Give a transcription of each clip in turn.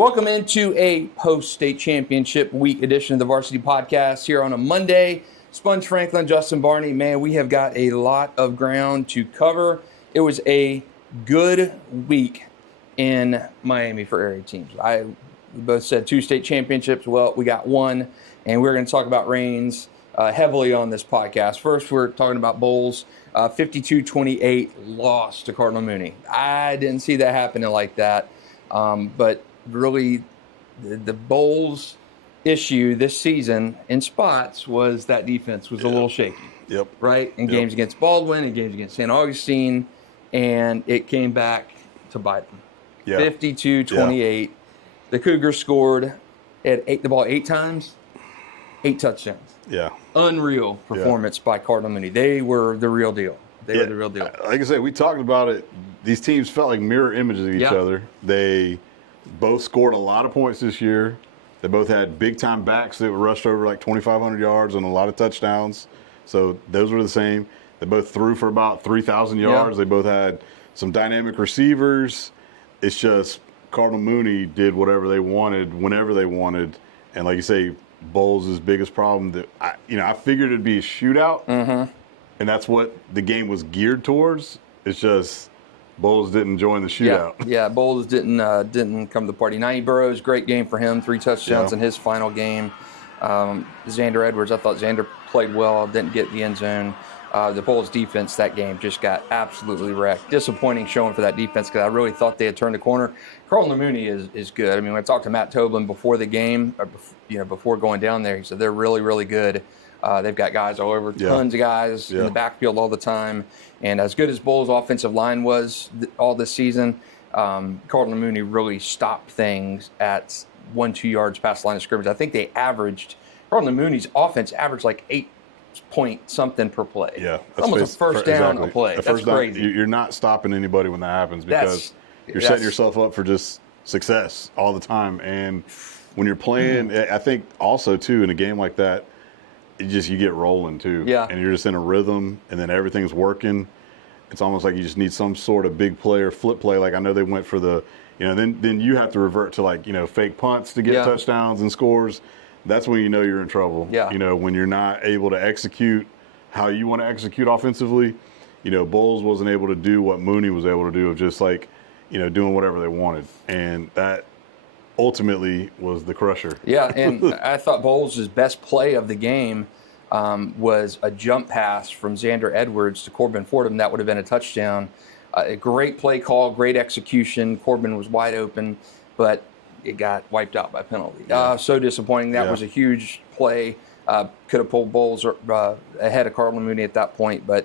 Welcome into a post-state championship week edition of the Varsity Podcast here on a Monday. Sponge Franklin, Justin Barney, man, we have got a lot of ground to cover. It was a good week in Miami for area teams. We both said 2 state championships. Well, we got one, and we're going to talk about reigns heavily on this podcast. First, we're talking about bowls. 52-28 loss to Cardinal Mooney. I didn't see that happening like that, but really the bowls issue this season in spots was that defense was a little shaky. Yep. Right? In games against Baldwin, in games against St. Augustine, and it came back to bite them. 52-28. The Cougars scored the ball 8 times, 8 touchdowns. Yeah. Unreal performance by Cardinal Mooney. They were the real deal. They were the real deal. Like I said, we talked about it. These teams felt like mirror images of each other. They both scored a lot of points this year. They both had big-time backs that rushed over like 2,500 yards and a lot of touchdowns. So those were the same. They both threw for about 3,000 yards. They both had some dynamic receivers. It's just Cardinal Mooney did whatever they wanted, whenever they wanted. And like you say, Bowles' biggest problem that I figured it'd be a shootout, and that's what the game was geared towards. It's just Bowles didn't join the shootout. Yeah, Bowles didn't come to the party. Naeem Burrows, great game for him, 3 touchdowns in his final game. Xander Edwards, I thought Xander played well, didn't get the end zone. The Bowles defense that game just got absolutely wrecked. Disappointing showing for that defense because I really thought they had turned the corner. Cardinal Mooney is good. I mean, when I talked to Matt Toblin before the game, before going down there, he said they're really, really good. They've got guys all over, tons of guys in the backfield all the time. And as good as Bowles' offensive line was all this season, Cardinal Mooney really stopped things at 1-2 yards past the line of scrimmage. I think Cardinal Mooney's offense averaged like 8 point something per play. Yeah. Almost a first down a play. That's crazy. You're not stopping anybody when that happens because you're setting yourself up for just success all the time. And when you're playing, I think also, too, in a game like that, you get rolling, too. Yeah. And you're just in a rhythm, and then everything's working. It's almost like you just need some sort of big play or flip play. Like I know they went for the, then you have to revert to like, fake punts to get touchdowns and scores. That's when you know you're in trouble. Yeah. When you're not able to execute how you want to execute offensively. Bowles wasn't able to do what Mooney was able to do of just like, doing whatever they wanted. And that ultimately was the crusher. Yeah, and I thought Bowles' best play of the game was a jump pass from Xander Edwards to Corbin Fordham. That would have been a touchdown. A great play call, great execution. Corbin was wide open, but it got wiped out by penalty. So disappointing. That was a huge play. Could have pulled Bowles ahead of Cardinal Mooney at that point, but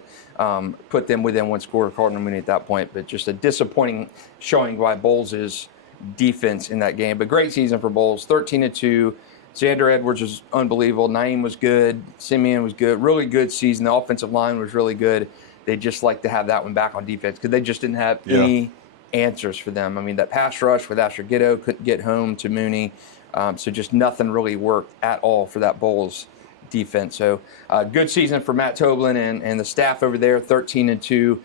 put them within 1 score of Cardinal Mooney at that point. But just a disappointing showing by Bowles' defense in that game. But great season for Bowles, 13-2. Xander Edwards was unbelievable. Naeem was good. Simeon was good. Really good season. The offensive line was really good. They just like to have that one back on defense because they just didn't have any answers for them. I mean, that pass rush with Asher Giddo couldn't get home to Mooney. So just nothing really worked at all for that Bowles defense. So good season for Matt Toblin and the staff over there, 13-2.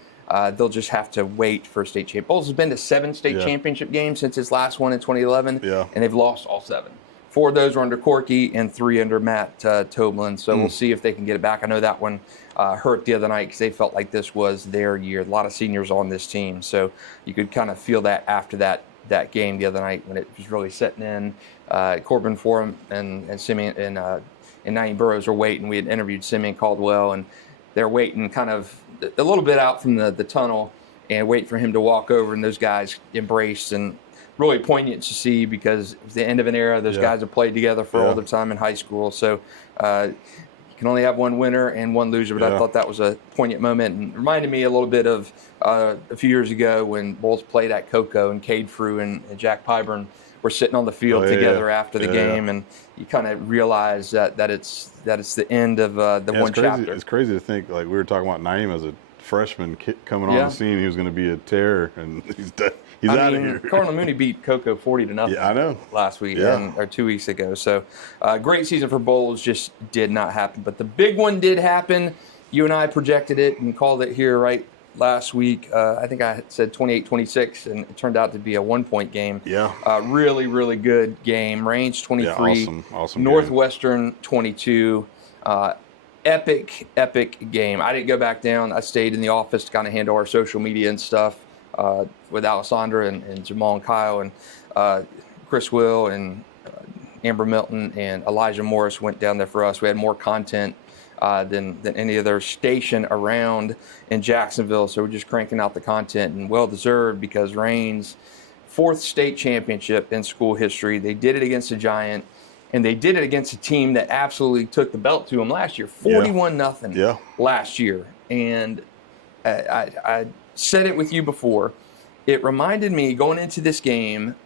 They'll just have to wait for a state champ. Bowles has been to 7 state championship games since his last one in 2011, and they've lost all 7. 4 of those were under Corky and 3 under Matt Toblin. So we'll see if they can get it back. I know that one hurt the other night because they felt like this was their year. A lot of seniors on this team. So you could kind of feel that after that game the other night when it was really setting in. Corbin Fordham and Simeon and Naeem Burrows were waiting. We had interviewed Simeon Caldwell, and they're waiting kind of a little bit out from the tunnel and wait for him to walk over, and those guys embraced, and really poignant to see because it was the end of an era. Those guys have played together for all their time in high school. So you can only have one winner and one loser, but I thought that was a poignant moment and reminded me a little bit of a few years ago when Bowles played at Cocoa and Cade Frew and Jack Pyburn were sitting on the field together after the game, and you kind of realize that it's the end of the one chapter. It's crazy to think, like we were talking about Naeem as a freshman coming on the scene, he was going to be a terror, and he's out of here. Cardinal Mooney beat Cocoa 40-0. Yeah, I know. Last week or 2 weeks ago. So great season for Bowles, just did not happen. But the big one did happen. You and I projected it and called it here right last week. I think I said 28-26, and it turned out to be a 1-point game. Yeah. Really, really good game. Range 23. Yeah, awesome Northwestern 22. Epic game. I didn't go back down. I stayed in the office to kind of handle our social media and stuff with Alessandra and Jamal and Kyle and Chris Will and Amber Milton and Elijah Morris went down there for us. We had more content than any other station around in Jacksonville, so we're just cranking out the content, and well-deserved, because Rain's 4th state championship in school history. They did it against a Giant, and they did it against a team that absolutely took the belt to them last year, 41-0 last year. And I said it with you before. It reminded me, going into this game,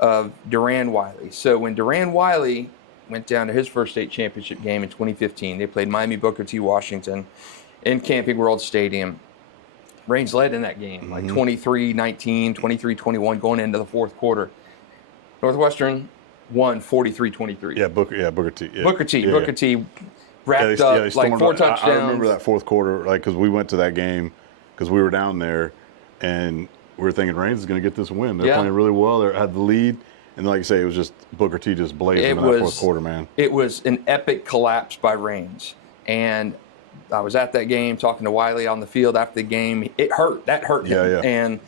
of Duran Wiley. So when Duran Wiley went down to his first state championship game in 2015, they played Miami Booker T. Washington in Camping World Stadium. Rains led in that game, like 23-19, 23-21 going into the fourth quarter. Northwestern won 43-23. Yeah, Booker T. Yeah. Booker T wrapped up like 4 touchdowns. I remember that fourth quarter, like, because we went to that game because we were down there, and we were thinking Rains is going to get this win. They're playing really well. They had the lead. And like you say, it was just Booker T just blazing in that fourth quarter, man. It was an epic collapse by Rains. And I was at that game talking to Wiley on the field after the game. It hurt. That hurt him. Yeah. And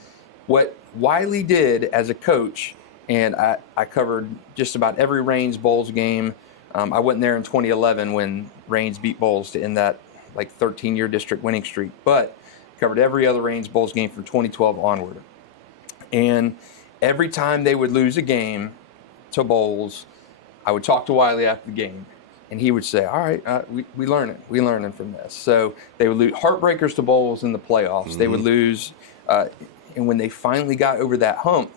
what Wiley did as a coach, and I covered just about every Rains Bowls game. I went there in 2011 when Rains beat Bowls to end that like 13-year district winning streak. But covered every other Rains Bowls game from 2012 onward. And every time they would lose a game to Bowls, I would talk to Wiley after the game, and he would say, all right, we learning from this. So they would lose heartbreakers to Bowls in the playoffs. They would lose, and when they finally got over that hump,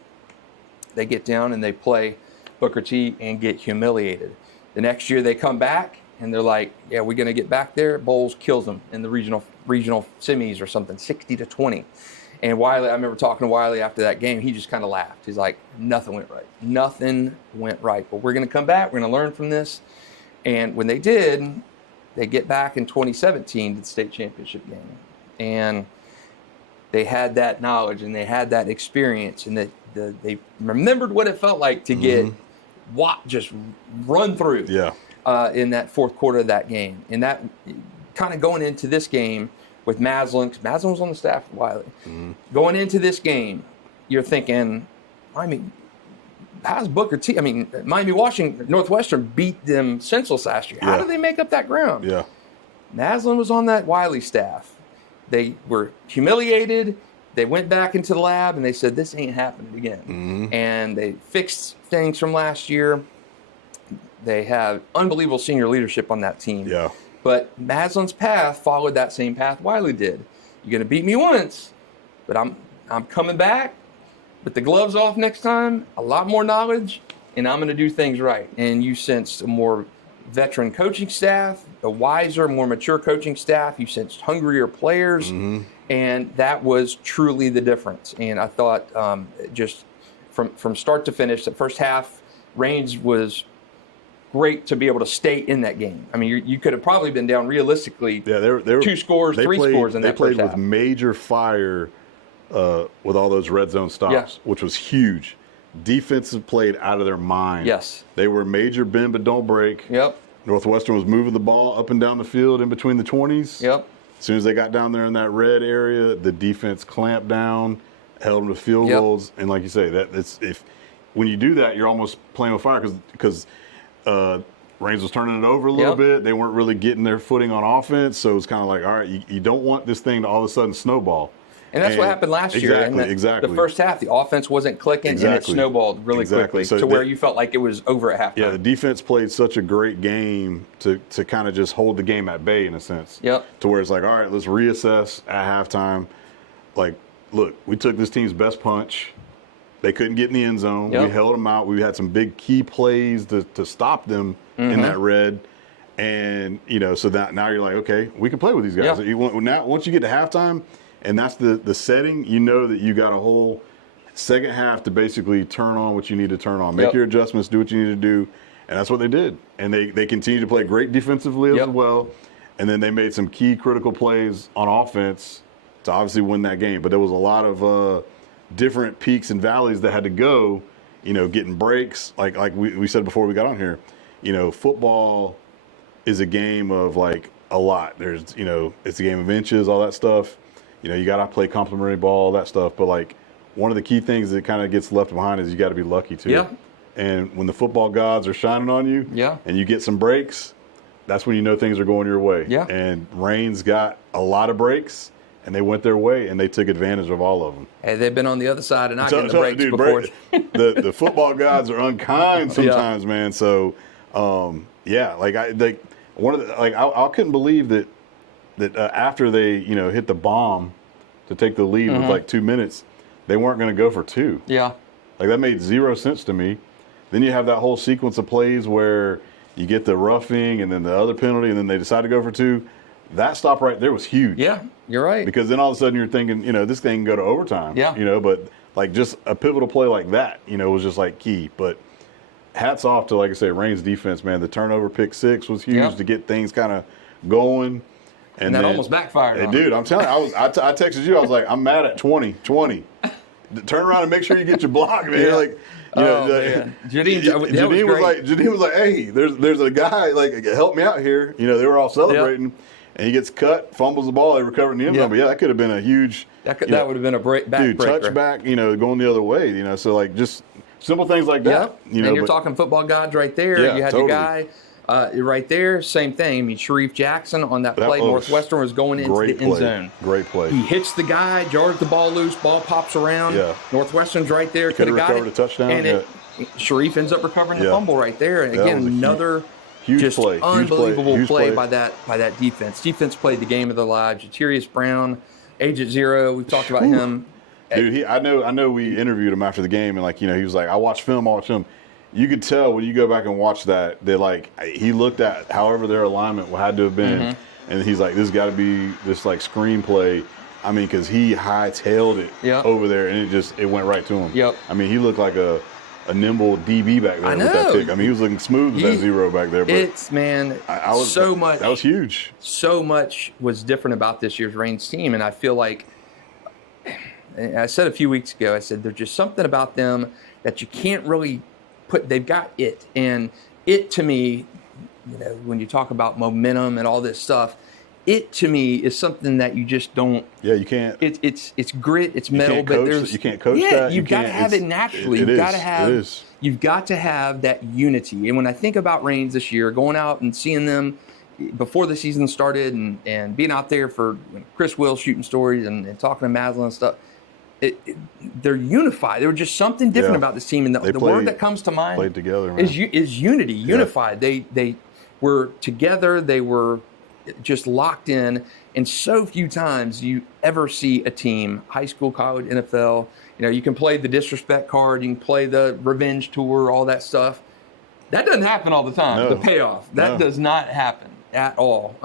they get down and they play Booker T and get humiliated. The next year they come back, and they're like, yeah, we're going to get back there. Bowls kills them in the regional semis or something, 60-20. And Wiley, I remember talking to Wiley after that game, he just kind of laughed. He's like, nothing went right. Nothing went right. But we're going to come back. We're going to learn from this. And when they did, they get back in 2017 to the state championship game. And they had that knowledge and they had that experience. And they remembered what it felt like to get just run through in that fourth quarter of that game. And that kind of going into this game, with Masline, because Masline was on the staff with Wiley. Going into this game, you're thinking, how's Booker T? Miami Northwestern beat them senseless last year. How did they make up that ground? Yeah. Masline was on that Wiley staff. They were humiliated. They went back into the lab and they said, this ain't happening again. And they fixed things from last year. They have unbelievable senior leadership on that team. Yeah. But Masline's path followed that same path Wiley did. You're going to beat me once, but I'm coming back with the gloves off next time, a lot more knowledge, and I'm going to do things right. And you sensed a more veteran coaching staff, a wiser, more mature coaching staff. You sensed hungrier players, and that was truly the difference. And I thought just from start to finish, the first half, Rains was great to be able to stay in that game. You could have probably been down realistically. Yeah, they were 2 scores, 3 scores in that first half. They played with major fire with all those red zone stops, which was huge. Defensive played out of their mind. Yes. They were major bend but don't break. Yep. Northwestern was moving the ball up and down the field in between the 20s. Yep. As soon as they got down there in that red area, the defense clamped down, held them to field goals, and like you say, when you do that, you're almost playing with fire because Rains was turning it over a little bit. They weren't really getting their footing on offense, so it's kind of like, all right, you don't want this thing to all of a sudden snowball. And that's what happened last year. Exactly. The first half, the offense wasn't clicking, and it snowballed really quickly to where you felt like it was over at halftime. Yeah, the defense played such a great game to kind of just hold the game at bay in a sense. Yep. To where it's like, all right, let's reassess at halftime. Like, look, we took this team's best punch. They couldn't get in the end zone. We held them out. We had some big key plays to stop them in that red. And, so now you're like, okay, we can play with these guys. Now, once you get to halftime, and that's the setting, that you got a whole second half to basically turn on what you need to turn on. Make your adjustments, do what you need to do. And that's what they did. And they continue to play great defensively as well. And then they made some key critical plays on offense to obviously win that game. But there was a lot of different peaks and valleys that had to go, getting breaks. Like we said before we got on here, football is a game of like a lot. There's, it's a game of inches, all that stuff. You got to play complementary ball, all that stuff. But like one of the key things that kind of gets left behind is you got to be lucky too. Yeah. And when the football gods are shining on you, and you get some breaks, that's when you know things are going your way. Yeah. And Reigns got a lot of breaks, and they went their way, and they took advantage of all of them. Hey, they've been on the other side and not getting the breaks before. The football gods are unkind sometimes, man. So, I couldn't believe that after they hit the bomb to take the lead with like 2 minutes, they weren't going to go for two. Yeah. Like that made zero sense to me. Then you have that whole sequence of plays where you get the roughing and then the other penalty, and then they decide to go for two. That stop right there was huge. Yeah, you're right. Because then all of a sudden you're thinking, this thing can go to overtime. Yeah. But like just a pivotal play like that, was just like key. But hats off to, like I say, Reigns' defense, man. The turnover pick 6 was huge to get things kind of going. And that almost backfired. Dude, I'm telling you, I texted you. I was like, I'm mad at 20. Turn around and make sure you get your block, man. Yeah. Like, Janine was like, hey, there's a guy, like, help me out here. They were all celebrating, and he gets cut, fumbles the ball, they recover in the end zone. But that could have been a huge. That would have been a backbreaker. Touchback, going the other way. So like just simple things like that. And you're talking football gods right there. Yeah, you had totally. your guy. Right there, same thing. I mean, Sharif Jackson on that play, Northwestern was going into the end zone. Great play. He hits the guy, jars the ball loose, ball pops around. Yeah. Northwestern's right there, could have got recovered a touchdown. And Sharif ends up recovering the fumble right there. And again, another huge play. Unbelievable play by that defense. Defense played the game of their lives. Jatarius Brown, Agent Zero, we've talked about him. Dude, I know we interviewed him after the game, and he was like, I watch film. You could tell when you go back and watch that he looked at however their alignment had to have been, and he's like, this got to be this like screenplay. I mean, because he hightailed it over there, and it went right to him. Yep. I mean, he looked like a nimble DB back there with that pick. I mean, he was looking smooth with that zero back there. But that was huge. So much was different about this year's Reigns team, and I feel like I said a few weeks ago, I said there's just something about them that you can't really they've got it. And it to me, when you talk about momentum and all this stuff, it to me is something that you just don't. Yeah, you can't. It's grit, it's metal, but you can't coach that. Yeah, you've got to have it naturally. You've got to have that unity. And when I think about Reigns this year, going out and seeing them before the season started and being out there for Chris Will shooting stories and talking to Masline and stuff, they're unified. There was just something different about this team, and the word that comes to mind together, is unity, unified. They were together. They were just locked in. And so few times you ever see a team, high school, college, NFL. You can play the disrespect card, you can play the revenge tour, all that stuff. That doesn't happen all the time. No. The payoff does not happen at all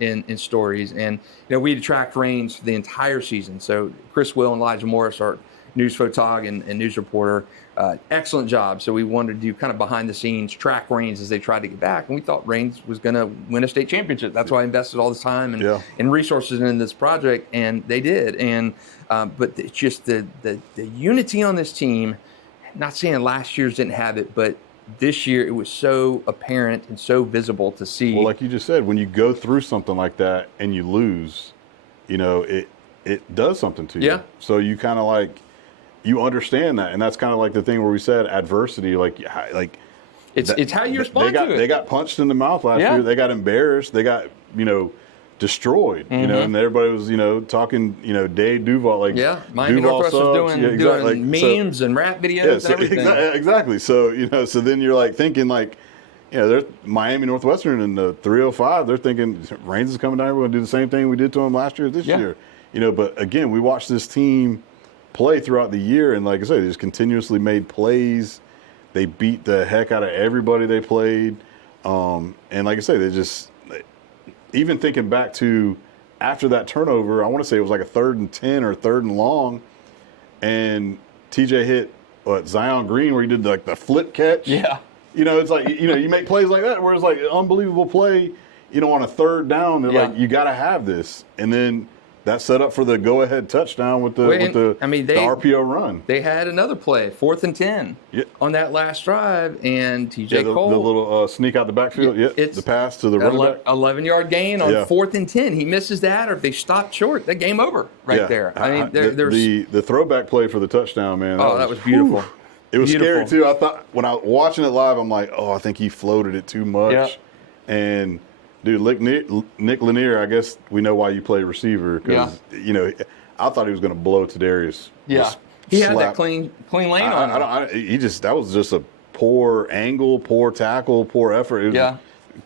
in stories. And we tracked Reigns for the entire season. So Chris Will and Elijah Morris, our news photog and news reporter, excellent job. So we wanted to do kind of behind the scenes, track Reigns as they tried to get back. And we thought Reigns was going to win a state championship. That's why I invested all this time and resources in this project, and they did. And but it's just the unity on this team. Not saying last year's didn't have it, but this year it was so apparent and so visible to see. Well, like you just said, when you go through something like that and you lose, it does something to you. Yeah. So you kind of you understand that, and that's kind of like the thing where we said adversity, it's how you respond to it. They got punched in the mouth last year. They got embarrassed. They got destroyed. And everybody was talking Dave Duval Miami Northwestern was doing memes and rap videos and everything. Exactly. So so then you're thinking there's Miami Northwestern in the 305. They're thinking Reigns is coming down here. We're going to do the same thing we did to him last year this year. But again, we watched this team play throughout the year, and like I say, they just continuously made plays. They beat the heck out of everybody they played. And like I say, they just, even thinking back to after that turnover, I want to say it was like a 3rd and 10 or 3rd and long, and TJ hit Zion Green where he did the flip catch. Yeah. It's you make plays like that where it's an unbelievable play. on a third down, they're Yeah. like, you got to have this. And then that set up for the go-ahead touchdown with the RPO run. They had another play, 4th and 10 on that last drive, and TJ Cole. The little sneak out the backfield. The pass to the running back. 11-yard gain on 4th and 10. He misses that, or if they stopped short, that game over there. I mean, the throwback play for the touchdown, man. That was beautiful. Whew. It was scary too. I thought when I was watching it live, I'm like, I think he floated it too much. Yeah. And dude, Nick Lanier, I guess we know why you play receiver because I thought he was going to blow Tadarius. Yeah, he had that clean lane on him. That was just a poor angle, poor tackle, poor effort. It was,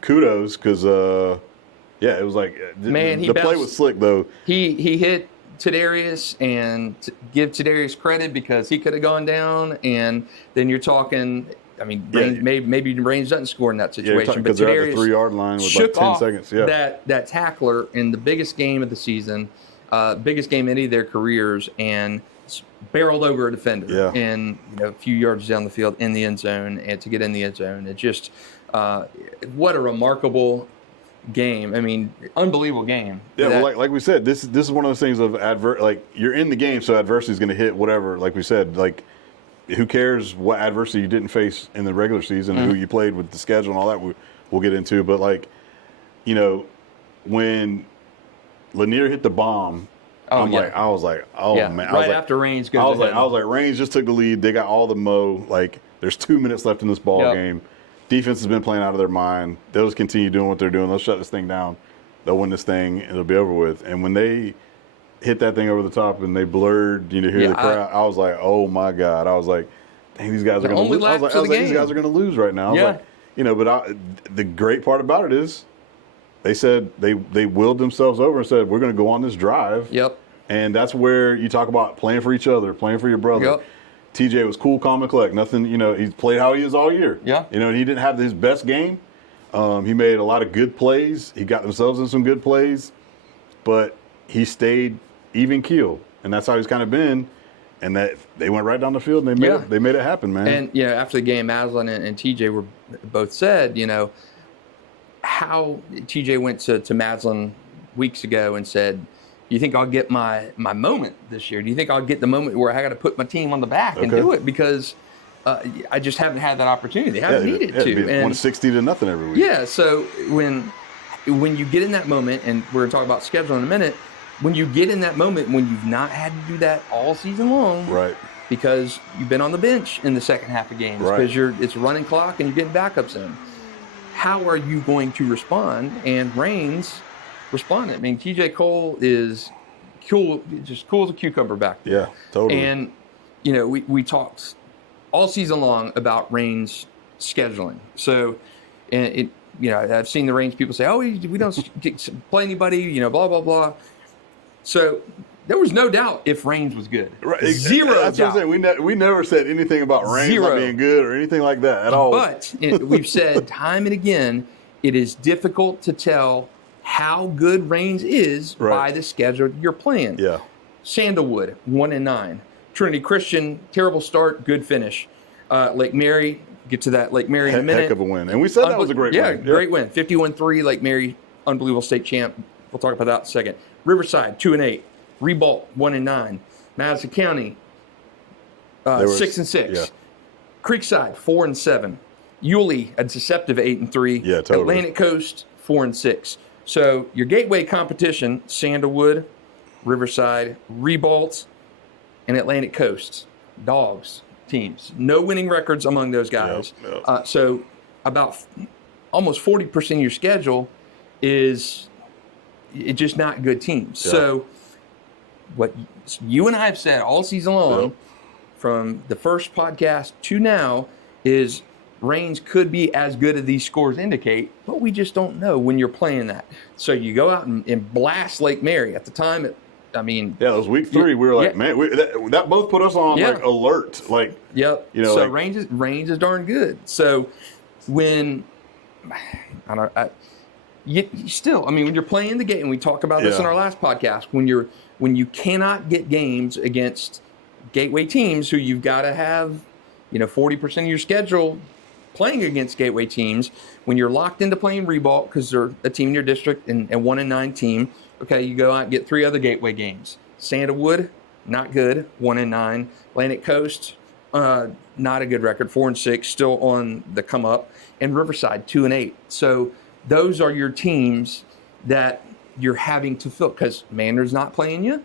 kudos because it was like the play was slick though. He hit Tadarius, and give Tadarius credit because he could have gone down, and then you're talking. I mean, maybe Reigns doesn't score in that situation, but they're at the 3-yard line with like 10 seconds. Yeah, that tackler in the biggest game of the season, biggest game in any of their careers, and barreled over a defender, and a few yards down the field in the end zone, and to get in the end zone, it just what a remarkable game. I mean, unbelievable game. Yeah, well, like we said, this is one of those things of like you're in the game, so adversity is going to hit whatever. Like we said, like. Who cares what adversity you didn't face in the regular season and who you played with the schedule and all that we'll get into. But, when Lanier hit the bomb, I was like, man. After Reigns goes I was like, Reigns just took the lead. They got all the mo. Like, there's 2 minutes left in this ball game. Defense has been playing out of their mind. They'll just continue doing what they're doing. They'll shut this thing down. They'll win this thing, and it'll be over with. And when they hit that thing over the top and they blurred, hear the crowd. I was like, oh my God. I was like, dang, these guys are going to lose. I was like, these guys are going to lose right now. I was like, but the great part about it is they said they willed themselves over and said, we're going to go on this drive. Yep. And that's where you talk about playing for each other, playing for your brother. Yep. TJ was cool, calm, and collect. Nothing, he's played how he is all year. Yeah. He didn't have his best game. He made a lot of good plays. He got themselves in some good plays, but he stayed even keel, and that's how he's kind of been. And that they went right down the field and they made it happen, man. And after the game, Masline and TJ were both said, how TJ went to Masline weeks ago and said, "Do you think I'll get my moment this year? Do you think I'll get the moment where I got to put my team on the back and do it because I just haven't had that opportunity. I haven't needed to." And 160 to nothing every week. Yeah. So when you get in that moment, and we're going to talk about schedule in a minute. When you get in that moment, when you've not had to do that all season long, right? Because you've been on the bench in the second half of games, because it's a running clock and you're getting backups in. How are you going to respond? And Reigns responded. I mean, TJ Cole is cool, just cool as a cucumber back there. Yeah, totally. And we talked all season long about Reigns scheduling. So, I've seen the Reigns people say, "Oh, we don't play anybody," blah blah blah. So there was no doubt if Reigns was good. Right. Zero That's doubt. what I'm saying. We never said anything about Reigns not being good or anything like that at all. But we've said time and again, it is difficult to tell how good Reigns is by the schedule you're playing. Yeah. Sandalwood, 1-9. Trinity Christian, terrible start, good finish. Lake Mary, get to that Lake Mary in a minute. Heck of a win. And we said that was a great win. Yeah, great win. 51-3, Lake Mary, unbelievable state champ. We'll talk about that in a second. Riverside, 2-8. Rebolt, 1-9. Madison County, 6-6. Yeah. Creekside, 4-7. Yulee, a deceptive 8-3. Yeah, totally. Atlantic Coast, 4-6. So your gateway competition: Sandalwood, Riverside, Rebolt, and Atlantic Coast. Dogs teams. No winning records among those guys. Yep. So about almost 40% of your schedule is just not good teams. Yeah. So what you and I have said all season long, from the first podcast to now, is Reigns could be as good as these scores indicate, but we just don't know when you're playing that. So you go out and blast Lake Mary. At the time, it was week 3. We were like, man, that both put us on like alert. Like, So Reigns is darn good. So when when you're playing the game, and we talked about this in our last podcast, when you cannot get games against gateway teams who you've got to have, 40% of your schedule playing against gateway teams, when you're locked into playing Ribault because they're a team in your district and 1-9 team, okay, you go out and get 3 other gateway games. Sandalwood, not good, 1-9. Atlantic Coast, not a good record, 4-6, still on the come up. And Riverside, 2-8. So those are your teams that you're having to fill because Mandar's not playing you,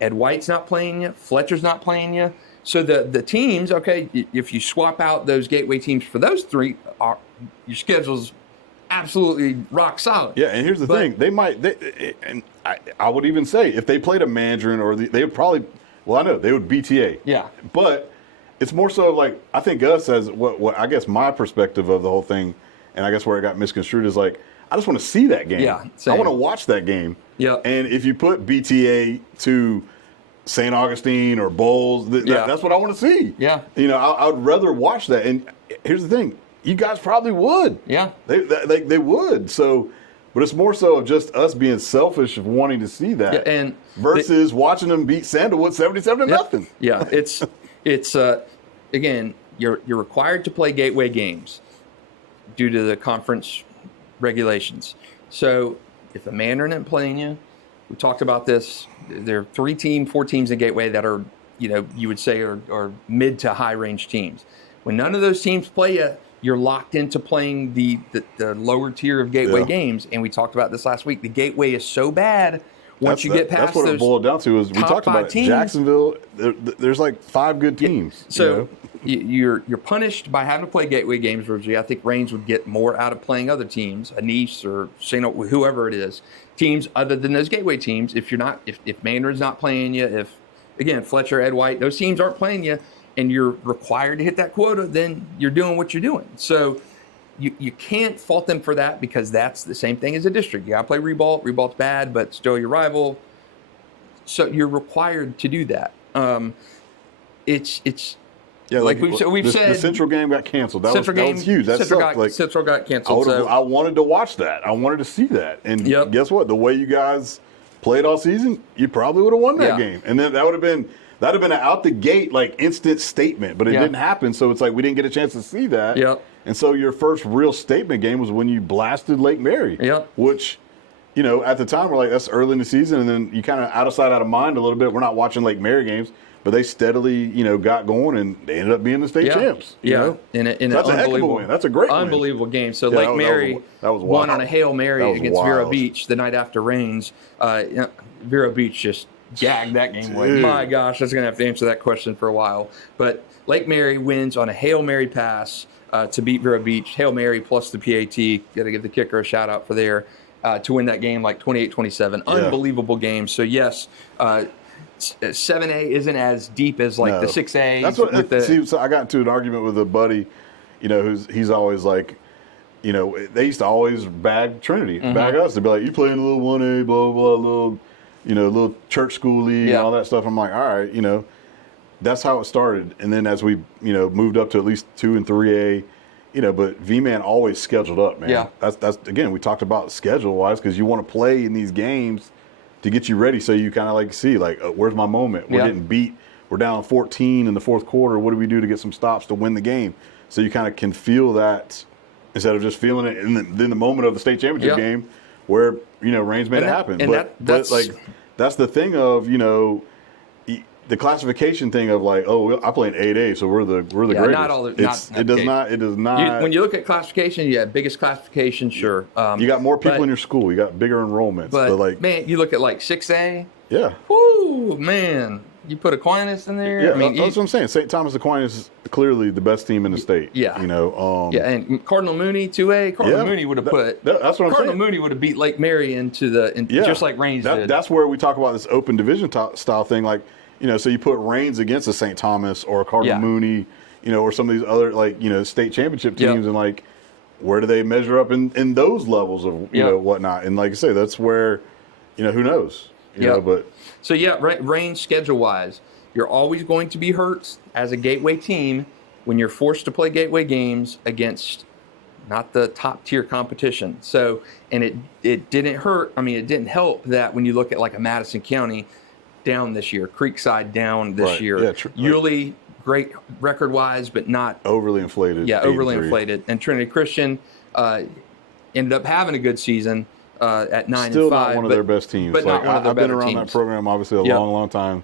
Ed White's not playing you, Fletcher's not playing you. So the teams, okay, if you swap out those gateway teams for those 3, your schedule's absolutely rock solid. Yeah, and here's the thing: and I would even say if they played a Mandarin they would probably, well, I know they would BTA. Yeah, but it's more so like I think us as what I guess my perspective of the whole thing, and I guess where it got misconstrued is like I just want to see that game. Yeah, I want to watch that game. Yeah, and if you put BTA to St. Augustine or Bowles, that's what I want to see. Yeah, I would rather watch that. And here's the thing: you guys probably would. Yeah, they would. So, but it's more so of just us being selfish of wanting to see that, and versus watching them beat Sandalwood 77-0. Yeah, it's again, you're required to play gateway games due to the conference regulations. So if a Mandarin isn't playing you, we talked about this. There are 4 teams in gateway that are, you would say are mid to high range teams. When none of those teams play you, you're locked into playing the lower tier of gateway games. And we talked about this last week. The gateway is so bad once you get past that's what those it boiled down to. Is we talked about teams. Jacksonville. There's like 5 good teams. So you're punished by having to play gateway games. Virtually, I think Reigns would get more out of playing other teams, a Nice or whoever it is, teams other than those gateway teams. If Mandarin's not playing you, if again Fletcher, Ed White, those teams aren't playing you, and you're required to hit that quota, then you're doing what you're doing. So you can't fault them for that because that's the same thing as a district. You got to play Ribault. Ribault's bad, but still your rival. So you're required to do that. Like we've said, the Central game got canceled. That was huge. That sucked. Central got canceled. I wanted to watch that. I wanted to see that. And guess what? The way you guys played all season, you probably would have won that game. And then that would have been an out the gate instant statement. But it didn't happen. So it's like we didn't get a chance to see that. Yep. And so your first real statement game was when you blasted Lake Mary. Yep. Which, at the time we're like, that's early in the season, and then you kind of out of sight, out of mind a little bit. We're not watching Lake Mary games. But they steadily, got going, and they ended up being the state champs. Yeah, in an that's a heck of a win. That's a great unbelievable win. game. So Lake Mary won on a Hail Mary against Vero Beach the night after Reigns. Vero Beach just gagged that game away. My gosh, I was going to have to answer that question for a while. But Lake Mary wins on a Hail Mary pass to beat Vero Beach. Hail Mary plus the PAT. Got to give the kicker a shout out for there to win that game 28-27. Unbelievable game. So yes. 7A isn't as deep as the 6A. That's what. So I got into an argument with a buddy, he's always like, they used to always bag Trinity, bag us. They'd be like, you playing a little 1A, blah blah, little church school league and all that stuff. I'm like, all right, that's how it started. And then as we moved up to at least 2 and 3A, but V-Man always scheduled up, man. Yeah. That's again, we talked about schedule wise because you want to play in these games to get you ready, so you kind of see where's my moment? We're getting beat. We're down 14 in the fourth quarter. What do we do to get some stops to win the game? So you kind of can feel that instead of just feeling it in the moment of the state championship game where Reigns made it happen. But that's the thing of the classification thing of I play in 8A, so we're the greatest. It does not. When you look at classification, biggest classification, sure. You got more people in your school. You got bigger enrollments. But man, you look at 6A. Yeah. Whoo, man. You put Aquinas in there. Yeah, that's what I'm saying. St. Thomas Aquinas is clearly the best team in the state. Yeah. And Cardinal Mooney, 2A. Cardinal Mooney would have that's what I'm saying. Cardinal Mooney would have beat Lake Mary just like Reigns did. That's where we talk about this open division style thing. So you put Reigns against a St. Thomas or a Cardinal Mooney, or some of these other state championship teams, and where do they measure up in those levels of whatnot? And like I say, that's where who knows, but so Reigns schedule wise, you're always going to be hurt as a gateway team when you're forced to play gateway games against not the top tier competition. So and it didn't hurt. I mean, it didn't help that when you look at a Madison County down this year, Creekside down this year. Yeah, Yulee great record-wise, but not overly inflated. Yeah, overly inflated. And Trinity Christian ended up having a good season at 9-5. Still not one of their best teams. But not one of their better I've been around that program obviously a long, long time.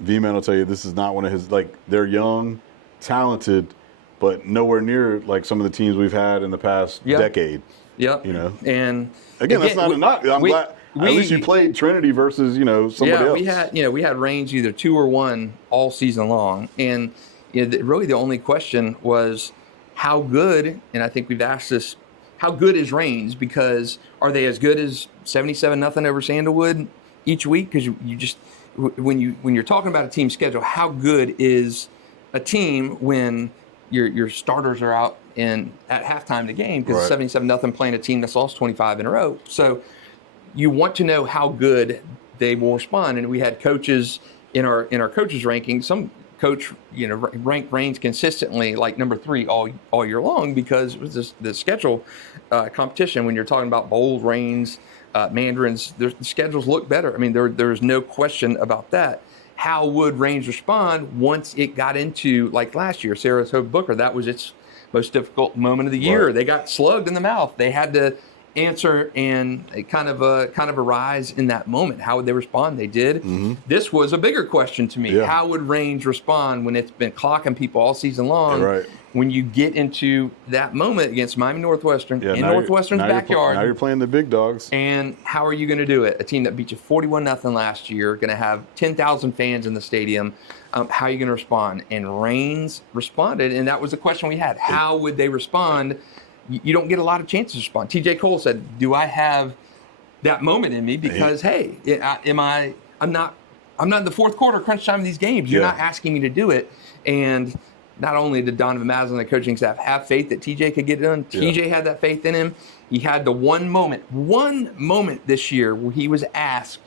V-Man will tell you this is not one of his, like, they're young, talented, but nowhere near like some of the teams we've had in the past decade. Yep. You know. And again, that's not a knock. I'm glad at least you played Trinity versus, somebody else. we had range either 2 or 1 all season long. And really the only question was how good, and I think we've asked this, how good is Reigns? Because are they as good as 77-0 over Sandalwood each week? Because you just, when you're talking about a team schedule, how good is a team when your starters are out at halftime of the game? Because 77-0 playing a team that's lost 25 in a row. So you want to know how good they will respond. And we had coaches in our coaches ranking. Some coach ranked Reigns consistently like number 3 all year long because it was the schedule competition. When you're talking about Bowles, Reigns, Mandarins, the schedules look better. I mean, there's no question about that. How would Reigns respond once it got into, like last year, Saratoga Booker? That was its most difficult moment of the year. Right. They got slugged in the mouth. They had to answer and kind of a rise in that moment. How would they respond? They did. Mm-hmm. This was a bigger question to me. Yeah. How would Reigns respond when it's been clocking people all season long? Right. When you get into that moment against Miami Northwestern in Northwestern's backyard. Now you're playing the big dogs. And how are you going to do it? A team that beat you 41-0 last year, going to have 10,000 fans in the stadium. How are you going to respond? And Reigns responded, and that was the question we had. How would they respond? You don't get a lot of chances to respond. TJ Cole said, do I have that moment in me? Because, hey, I'm not in the fourth quarter crunch time of these games. You're not asking me to do it. And not only did Donovan Masline and the coaching staff have faith that TJ could get it done, TJ had that faith in him. He had the one moment this year where he was asked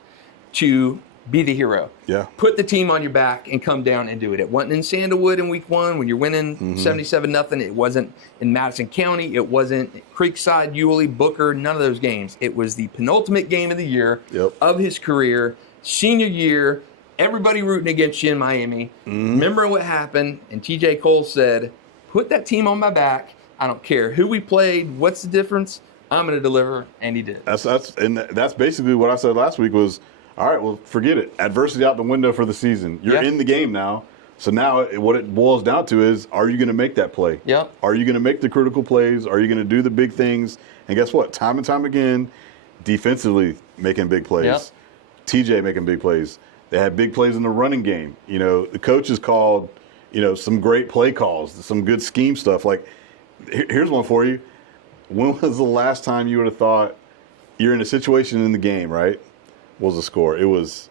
to be the hero. Yeah. Put the team on your back and come down and do it. It wasn't in Sandalwood in week 1 when you're winning 77-0. It wasn't in Madison County. It wasn't Creekside, Yulee, Booker, none of those games. It was the penultimate game of the year of his career, senior year. Everybody rooting against you in Miami. Remember what happened, and TJ Cole said, put that team on my back. I don't care who we played, what's the difference, I'm going to deliver, and he did. That's basically what I said last week was, all right, well, forget it. Adversity out the window for the season. You're in the game now. So now what it boils down to is, are you going to make that play? Yep. Are you going to make the critical plays? Are you going to do the big things? And guess what? Time and time again, defensively making big plays. Yep. TJ making big plays. They had big plays in the running game. The coaches called, some great play calls, some good scheme stuff. Like, here's one for you. When was the last time you would have thought you're in a situation in the game, right? What was the score? It was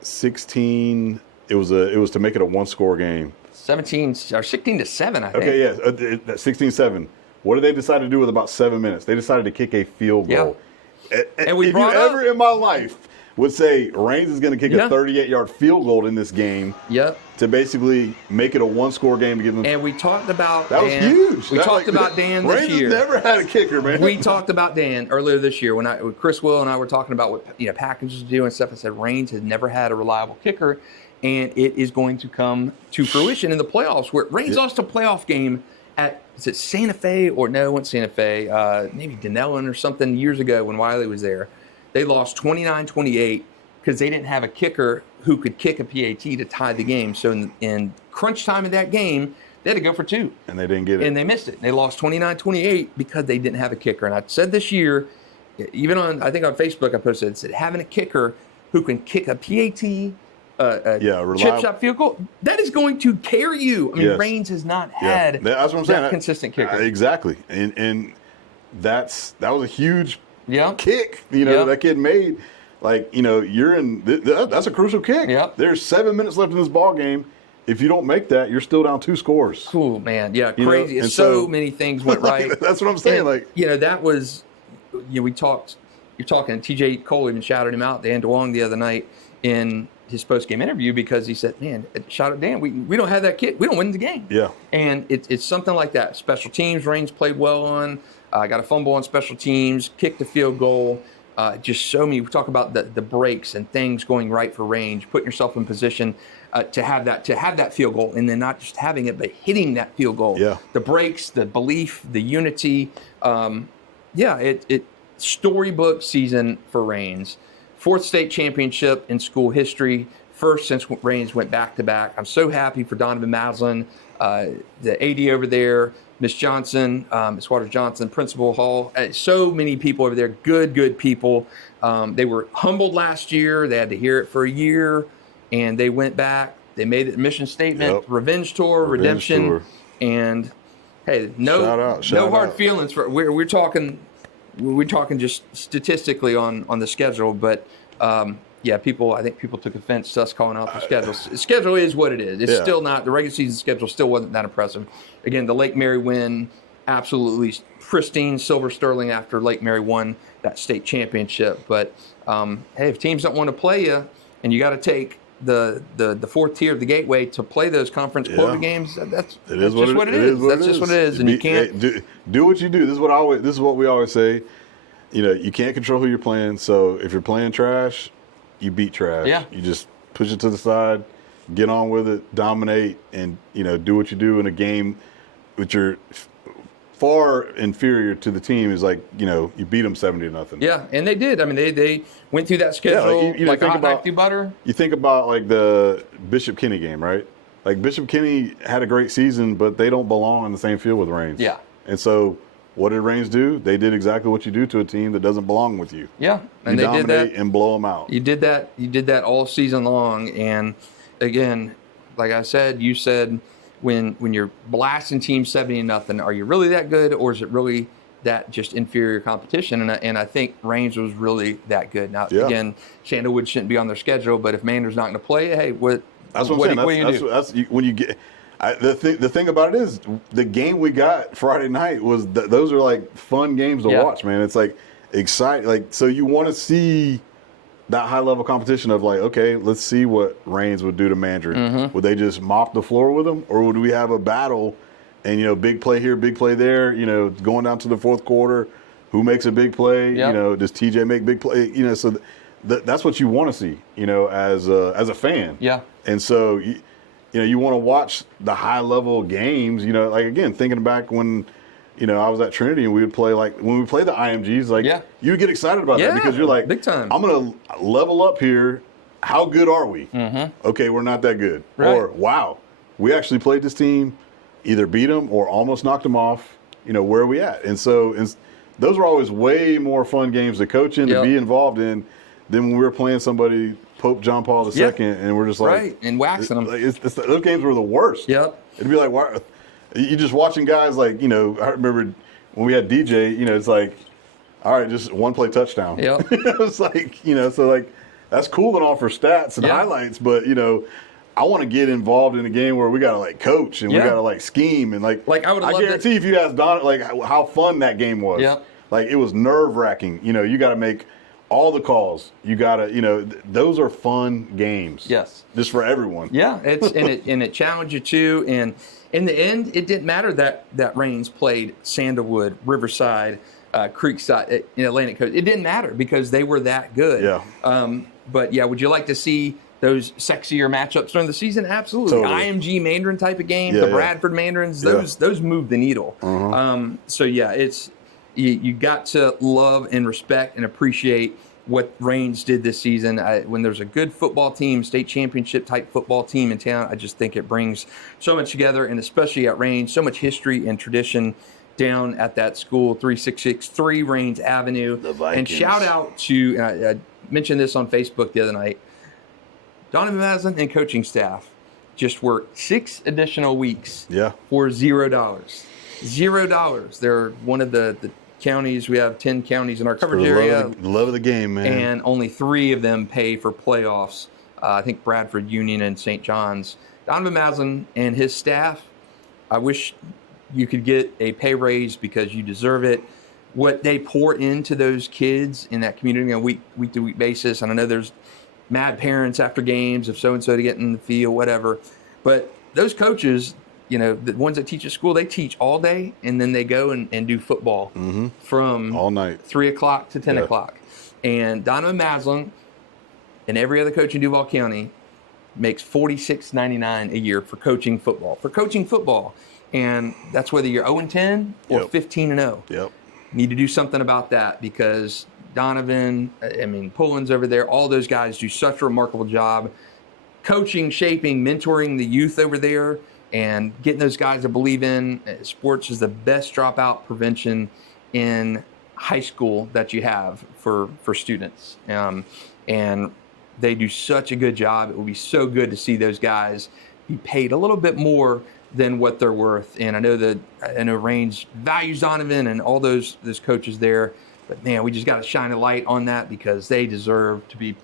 16. It was to make it a one-score game. 16-7, I think. Okay, yeah, 16-7. What did they decide to do with about 7 minutes? They decided to kick a field goal. Yeah. And if you ever in my life would say Reigns is going to kick a 38-yard field goal in this game to basically make it a one-score game to give them. And we talked about that Dan. Was huge. We talked about Dan this Reigns year. Reigns never had a kicker, man. We talked about Dan earlier this year when Chris Will and I were talking about what packages do and stuff. I said Reigns has never had a reliable kicker, and it is going to come to fruition in the playoffs. Where Reigns lost a playoff game at Santa Fe or no, it wasn't Santa Fe, maybe Denellen or something years ago when Wiley was there. They lost 29-28. Because they didn't have a kicker who could kick a PAT to tie the game. So in crunch time of that game, they had to go for 2. And they didn't get it. And they missed it. They lost 29-28 because they didn't have a kicker. And I said this year, even on Facebook, I posted, it said having a kicker who can kick a PAT, chip shot field goal, that is going to carry you. I mean, Reigns has not had that's what I'm saying. Consistent kicker. Exactly. And that was a huge kick, that kid made. Like, you're in that's a crucial kick. Yep. There's 7 minutes left in this ball game. If you don't make that, you're still down 2 scores. Cool, man. Yeah, crazy. And so many things went right. That's what I'm saying. That was, we talked, you're talking, TJ Cole even shouted him out, Dan DeWong, the other night in his post-game interview because he said, man, shout out Dan, we don't have that kick. We don't win the game. Yeah. And it's something like that. Special teams, Reigns played well on, got a fumble on special teams, kicked a field goal. Just so many. We talk about the breaks and things going right for Range, putting yourself in position to have that field goal, and then not just having it, but hitting that field goal. Yeah. The breaks, the belief, the unity. It storybook season for Reigns. 4th state championship in school history. First since Reigns went back-to-back. I'm so happy for Donovan Masline, the AD over there, Miss Johnson, Miss Waters Johnson, Principal Hall. So many people over there, good people. They were humbled last year. They had to hear it for a year, and they went back. They made it a mission statement, Yep. Revenge Tour, Redemption, Tour. And hey, no Shout hard out. feelings. We're talking just statistically on the schedule, but people. I think people took offense to us calling out the schedule. Schedule is what it is. It's still not, the regular season schedule still wasn't that impressive. Again, the Lake Mary win, absolutely pristine, silver sterling after Lake Mary won that state championship. But hey, if teams don't want to play you, and you got to take the 4th tier of the gateway to play those conference quota games, that's just what it is. That's just what it is, and you can't do what you do. This is what we always say. You can't control who you're playing. So if you're playing trash, you beat trash. Yeah. You just push it to the side, get on with it, dominate, and do what you do in a game which you're far inferior to the team. Is like you beat them 70-0. Yeah, and they did. I mean, they went through that schedule like a hot knife through butter. You think about like the Bishop Kenny game, right? Like Bishop Kenny had a great season, but they don't belong on the same field with Reigns. Yeah. And so what did Reigns do? They did exactly what you do to a team that doesn't belong with you. Yeah, and you they did that and blow them out. You did that. You did that all season long. And again, like I said, you said when you're blasting teams 70-0, are you really that good, or is it really that just inferior competition? And I think Reigns was really that good. Now again, Sandalwood shouldn't be on their schedule, but if Mandar's not going to play, hey, that's what I'm saying. That's when you get. The thing about it is the game we got Friday night was those are like fun games to watch, man. It's like exciting, like so you want to see that high level competition of like, okay, let's see what Reigns would do to Mandry. Mm-hmm. Would they just mop the floor with him, or would we have a battle and big play here, big play there, going down to the 4th quarter, who makes a big play, does TJ make big play, so that's what you want to see, as a fan. Yeah. And so you want to watch the high-level games, like, again, thinking back when, I was at Trinity and we would play, like, when we played the IMGs, like, you would get excited about that because you're like, big time. I'm going to level up here. How good are we? Mm-hmm. Okay, we're not that good. Right. Or, wow, we actually played this team, either beat them or almost knocked them off. Where are we at? And so those are always way more fun games to coach in, to be involved in, than when we were playing somebody Pope John Paul II, and we're just like, and waxing them. Those games were the worst. Yep. It'd be like, why? You just watching guys like, I remember when we had DJ, it's like, all right, just one play touchdown. Yep. It's like, so like, that's cool and all for stats and highlights, but I want to get involved in a game where we got to like coach and we got to like scheme and like I guarantee if you ask Don like how fun that game was. Yeah. Like it was nerve wracking. You got to make all the calls. You got to, those are fun games. Yes. Just for everyone. Yeah, it challenged you too. And in the end, it didn't matter that Reigns played Sandalwood, Riverside, Creekside, Atlantic Coast. It didn't matter because they were that good. Yeah. But yeah, would you like to see those sexier matchups during the season? Absolutely. Totally. IMG Mandarin type of games, the Bradford Mandarins, those move the needle. Uh-huh. So yeah, it's you got to love and respect and appreciate what Reigns did this season. When there's a good football team, state championship type football team in town, I just think it brings so much together, and especially at Reigns, so much history and tradition down at that school, 3663 Reigns Avenue. The Vikings. And shout out to, I mentioned this on Facebook the other night, Donovan Masline and coaching staff just worked 6 additional weeks for $0. $0. They're one of the counties. We have 10 counties in our coverage area. Love of the game, man. And only 3 of them pay for playoffs. I think Bradford, Union, and St. John's. Donovan Masline and his staff, I wish you could get a pay raise because you deserve it. What they pour into those kids in that community on a week-to-week basis, and I know there's mad parents after games of so-and-so to get in the field, whatever. But those coaches, the ones that teach at school, they teach all day, and then they go and do football from all night, 3 o'clock to 10 o'clock. And Donovan Masline and every other coach in Duval County makes $46.99 a year for coaching football. And that's whether you're 0-10 or 15-0. Yep. Need to do something about that, because Donovan, Pullen's over there, all those guys do such a remarkable job coaching, shaping, mentoring the youth over there, and getting those guys to believe in sports is the best dropout prevention in high school that you have for students. And they do such a good job. It would be so good to see those guys be paid a little bit more than what they're worth. And I know Range values Donovan and all those coaches there, but man, we just got to shine a light on that, because they deserve to be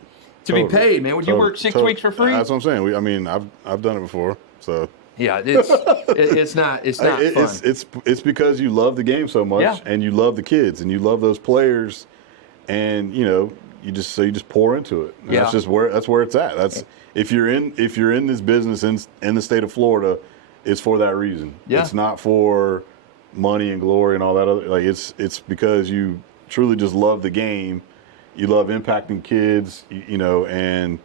paid, man. Would you work 6 weeks for free? That's what I'm saying. I've done it before, so. Yeah, it's not fun. It's because you love the game so much, and you love the kids, and you love those players, and you just pour into it. And that's where it's at. That's if you're in this business in the state of Florida, it's for that reason. Yeah. It's not for money and glory and all that other. Like it's because you truly just love the game. You love impacting kids, and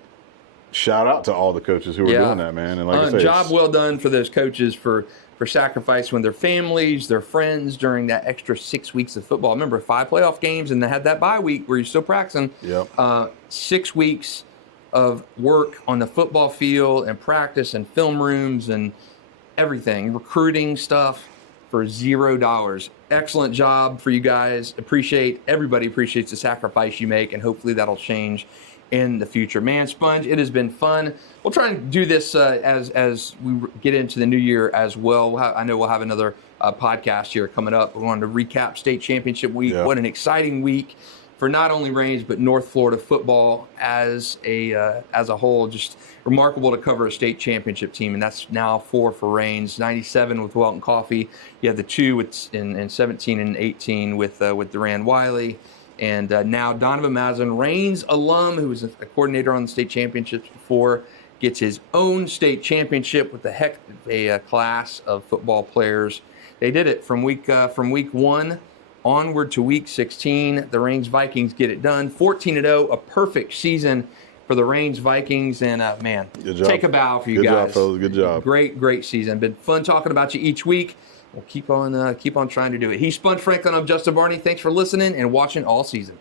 shout out to all the coaches who are doing that, man. And like I say, job well done for those coaches for sacrificing their families, their friends during that extra 6 weeks of football. Remember, 5 playoff games, and they had that bye week where you're still practicing. Yep. 6 weeks of work on the football field and practice and film rooms and everything, recruiting stuff for $0. Excellent job for you guys. Everybody appreciates the sacrifice you make, and hopefully that'll change in the future. Man, Sponge, it has been fun. We'll try and do this as we get into the new year as well. I know we'll have another podcast here coming up. We wanted to recap state championship week. Yeah. What an exciting week for not only Range, but North Florida football as a whole. Just remarkable to cover a state championship team, and that's now 4 for Range. 97 with Welton Coffee. You have the 2 in 17 and 18 with Duran Wiley. And now Donovan Masline, Range alum, who was a coordinator on the state championships before, gets his own state championship with a class of football players. They did it from week 1 onward to week 16. The Range Vikings get it done. 14-0, a perfect season for the Range Vikings. And man, take a bow for you guys. Good job, fellas. Good job. Great season. Been fun talking about you each week. We'll keep on trying to do it. He's Sponge Franklin. I'm Justin Barney. Thanks for listening and watching all season.